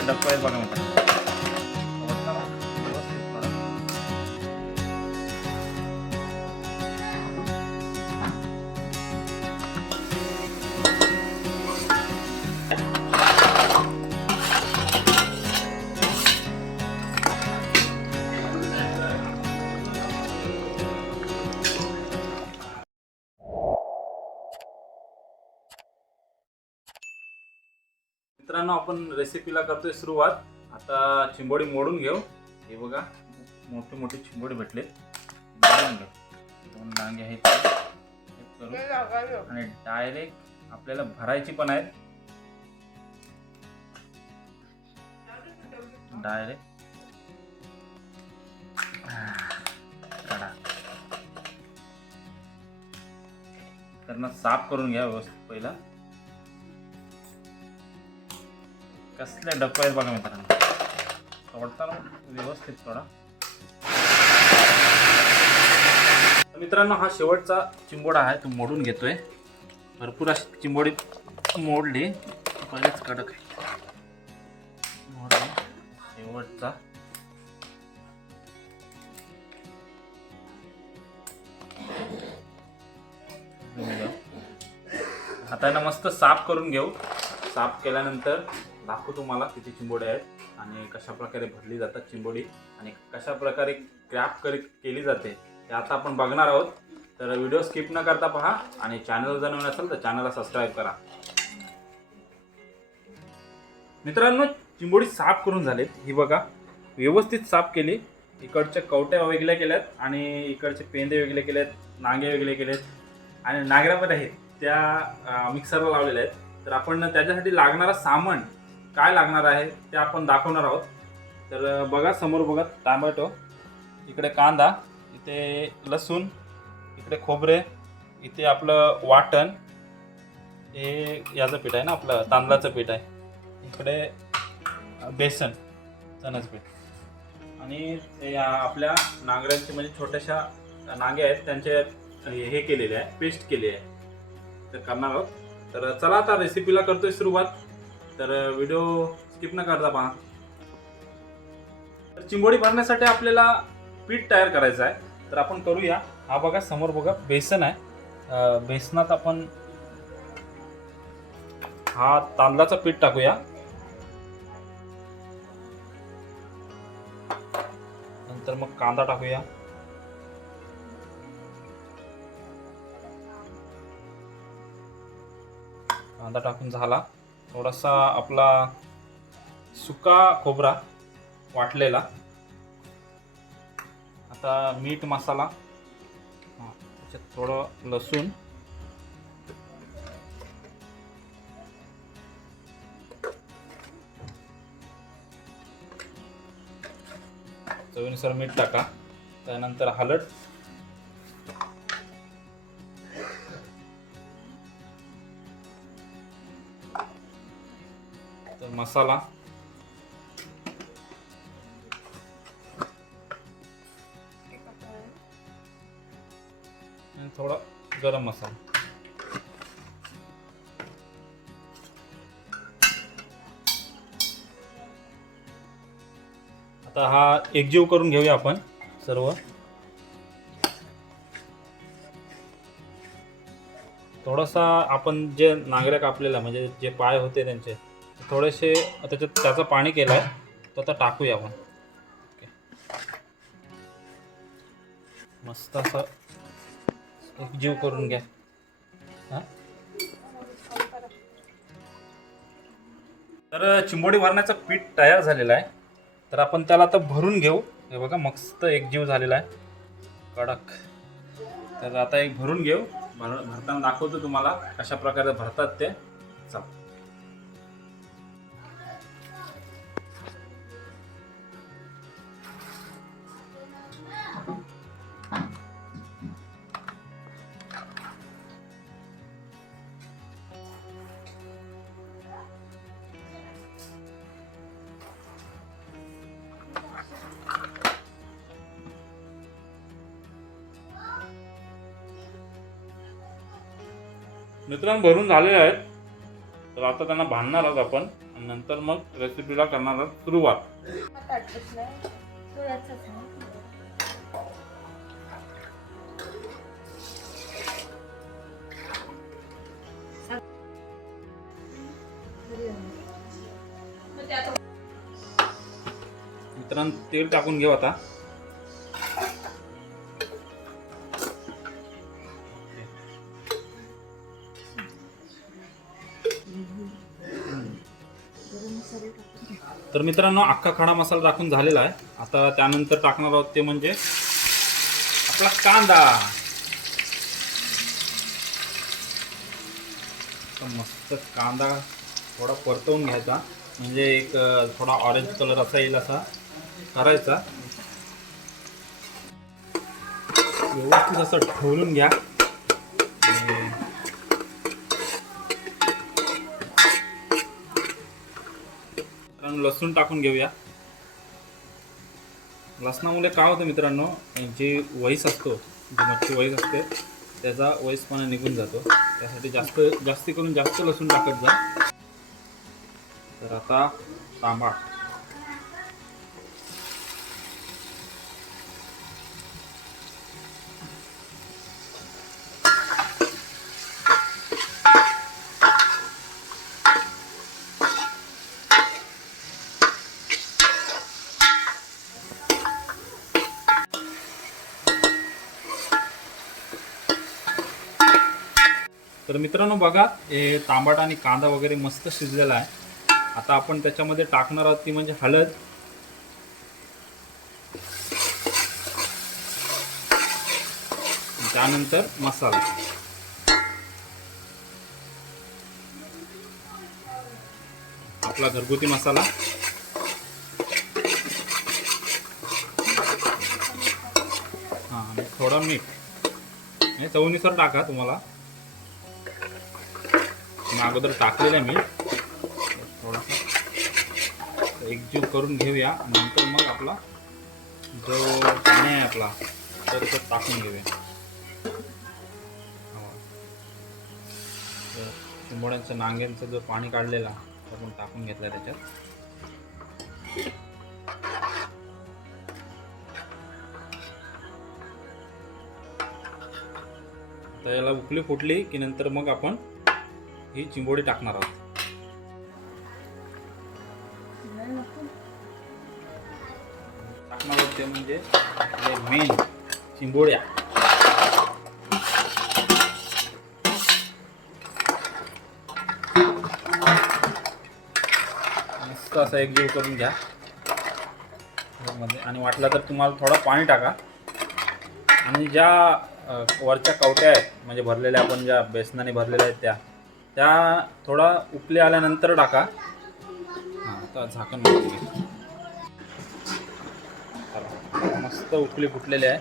कसले डब्बा आहेत मित्रांनो आपण रेसिपीला करतोय सुरुवात. आता चिंबोडी मोडून घेऊ. हे बघा मोठे मोठे चिंबोडी भेटले. मोडून घेऊ दोन डांगे आहेत. हे करू आणि डायरेक्ट आपल्याला भरायची पण आहेत. डायरेक्ट त्यांना साफ करून घ्या व्यवस्थित पहिला. कसले डब्बा आहेत बघा मित्रांनो. तोडताना व्यवस्थित थोडा मित्रांनो हा शेवटचा चिंबोडा आहे तो मोडून घेतोय. भरपूर अशी चिंबोडी मोडली बरेच कडक आहे. शेवटचा. हाताने मस्त साफ करून घेऊ. साफ केल्यानंतर दाखवू तुम्हाला किती चिंबोडे आहेत आणि कशा प्रकारे भरली जातात चिंबोडी आणि कशा प्रकारे क्रॅप करी केली जाते ते आता आपण बघणार आहोत. तर व्हिडिओ स्किप न करता पहा आणि चॅनल जर नवीन असेल तर चॅनलला सबस्क्राईब करा. मित्रांनो चिंबोडी साफ करून झालेत. ही बघा व्यवस्थित साफ केली. इकडच्या कवट्या वेगळ्या केल्यात आणि इकडचे पेंदे वेगळे केलेत नांगे वेगळे केलेत आणि नागऱ्या पण आहेत त्या मिक्सरला लावलेल्या आहेत. तर आपण त्याच्यासाठी लागणारं सामान काय लागणार आहे ते आपण दाखवणार आहोत. तर बघा समोर बघा टॅमॅटो इकडे कांदा इथे लसूण इकडे खोबरे इथे आपलं वाटण. हे याचं पीठ आहे ना आपलं तांदळाचं पीठ आहे. इकडे बेसन चणाचं पीठ. आणि ते या आपल्या नांगऱ्यांचे म्हणजे छोट्याशा नांगे आहेत त्यांचे हे हे केलेले आहे पेस्ट केली आहे. तर करणार आहोत. तर चला आता रेसिपीला करतोय सुरुवात. तर व्हिडिओ स्किप न करता पहा. तर चिंबोडी भरण्यासाठी आपल्याला पीठ तयार करायचं आहे. तर आपण करूया. हा बघा समोर बघा बेसन आहे. बेसनात आपण हा तांदळाचा पीठ टाकूया. नंतर मग कांदा टाकूया. कांदा टाकून झाला. थोडासा आपला सुका खोबरा वाटलेला. आता मीठ मसाला त्याच्यात थोडं लसूण. चवीनुसार मीठ टाका. त्यानंतर हलद. तर मसाला. आणि थोडा गरम मसाला. आता हा एकजीव करून घेऊया आपण सर्व. थोडासा आपण जे नांगऱ्या कापलेला म्हणजे जे पाय होते त्यांचे थोडेसे त्याच्यात त्याचं पाणी केलं आहे तो आता टाकूया आपण. मस्त असं एकजीव करून घ्या. हां? तर चिंबोडी भरण्याचं पीठ तयार झालेलं आहे. तर आपण त्याला आता भरून घेऊ. हे बघा मस्त एकजीव झालेला आहे. कडक. तर आता एक भरून घेऊ. भर भरताना दाखवतो तुम्हाला कशा प्रकारे भरतात ते. चला. मित्रांनो भरून झालेले आहेत. तर आता त्यांना बांधणार आहोत आपण. आणि नंतर मग रेसिपीला करणार आहोत सुरुवात. मित्रांनो तेल टाकून घेऊ आता. तर मित्रांनो अख्खा खडा मसाला टाकून झालेला आहे. आता त्यानंतर टाकणार आहोत ते म्हणजे आपला कांदा. मस्त कांदा थोडा परतवून घ्यायचा. म्हणजे एक थोडा ऑरेंज कलर असा येईल असा करायचा. व्यवस्थित असं ठेवून घ्या. मित्रांनो लसूण टाकून घेऊया. लसणामुळे काय होतं मित्रांनो जे वैस असतो जी मच्छी वैस असते त्याचा वैसपणा निघून जातो. त्यासाठी जास्त जास्ती करून जास्त लसूण टाकत जा. तर आता तांबा. तर मित्रांनो बघा हे तांबट आणि कांदा वगैरे मस्त शिजलेला आहे. आता आपण त्याच्यामध्ये टाकणार आहोत ती म्हणजे हळद. त्यानंतर मसाला. आपला घरगुती मसाला. हां आणि थोडा मीठ. आणि टाका तुम्हाला. अगोदर टाकलेलं आहे मी. थोडासा एकजीव करून घेऊया नंतर मग आपला जो पाणी आहे आपला तर तो टाकून घेऊया. तर चिंबोड्यांचं नांग्यांचं जो पाणी काढलेला तो आपण टाकून घेतला त्याच्यात. तर याला उकली फुटली की नंतर मग आपण ही चिंबोडी टाकणार आहोत. टाकणार आहोत ते म्हणजे मेन चिंबोड्या मस्त असा एकजीव करून घ्या. आणि वाटला तर तुम्हाला थोडं पाणी टाका. आणि ज्या वरच्या कवट्या आहेत म्हणजे भरलेल्या आपण ज्या बेसनाने भरलेल्या आहेत त्या त्या थोडा उकले आल्यानंतर टाका. हां आता झाकण मस्त उकले फुटलेली आहे.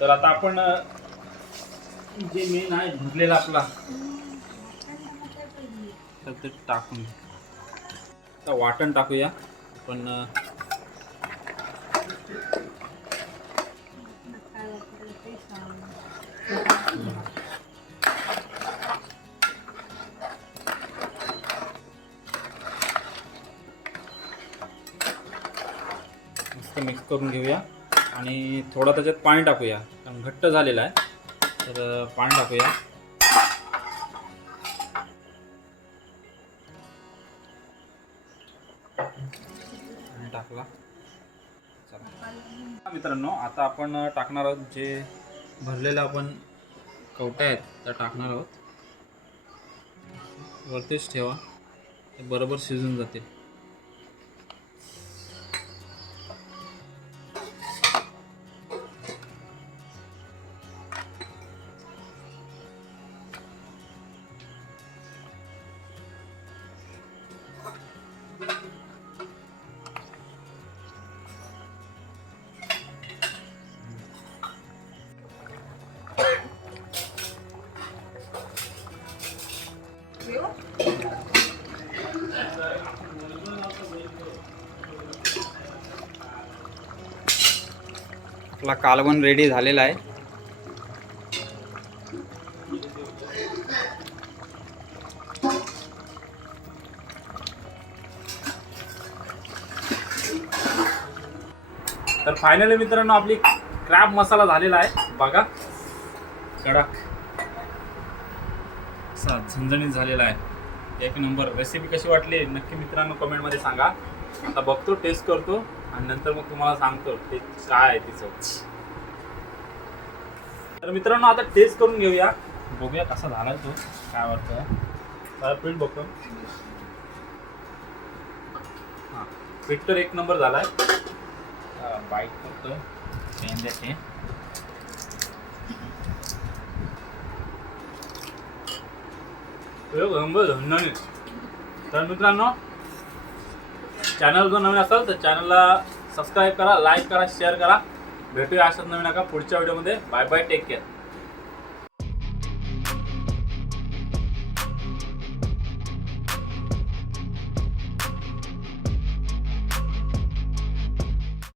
तर आता आपण जे मेन आहे भरलेला आपला तर ते टाकून आता वाटण टाकूया. पण असं मिक्स करून घेऊया. आणि थोडा त्याच्यात पाणी टाकूया. कारण घट्ट झालेला आहे. तर पाणी टाकूया. पाणी टाकला. चला. मित्रांनो आता आपण टाकणार आहोत जे भरलेलं आपण कवट्या आहेत त्या टाकणार आहोत. वरतीच ठेवा. ते बरोबर शिजून जातील. आपला कालवण रेडी झालेला आहे. तर फायनली मित्रांनो आपली क्रॅब मसाला झालेला आहे. बघा. कडक असा झणझणीत झालेला आहे. एक नंबर. रेसिपी कशी वाटली? नक्की मित्रांनो कमेंटमध्ये सांगा. आता बघतो टेस्ट करतो आणि नंतर मग तुम्हाला सांगतो ते काय आहे तिचं तर मित्रांनो आता टेस्ट करून घेऊया. बघूया कसा झाला तो. काय वाटतं जरा पीठ बघतो. हां. पीठ तर एक नंबर झाला आहे बाईट करतो एक नंबर झणझणीत तर मित्रांनो चॅनल जर नवीन असाल तर चॅनलला सबस्क्राईब करा लाईक करा शेअर करा. भेटूया अशाच नवीन नका पुढच्या व्हिडिओमध्ये बाय बाय टेक केअर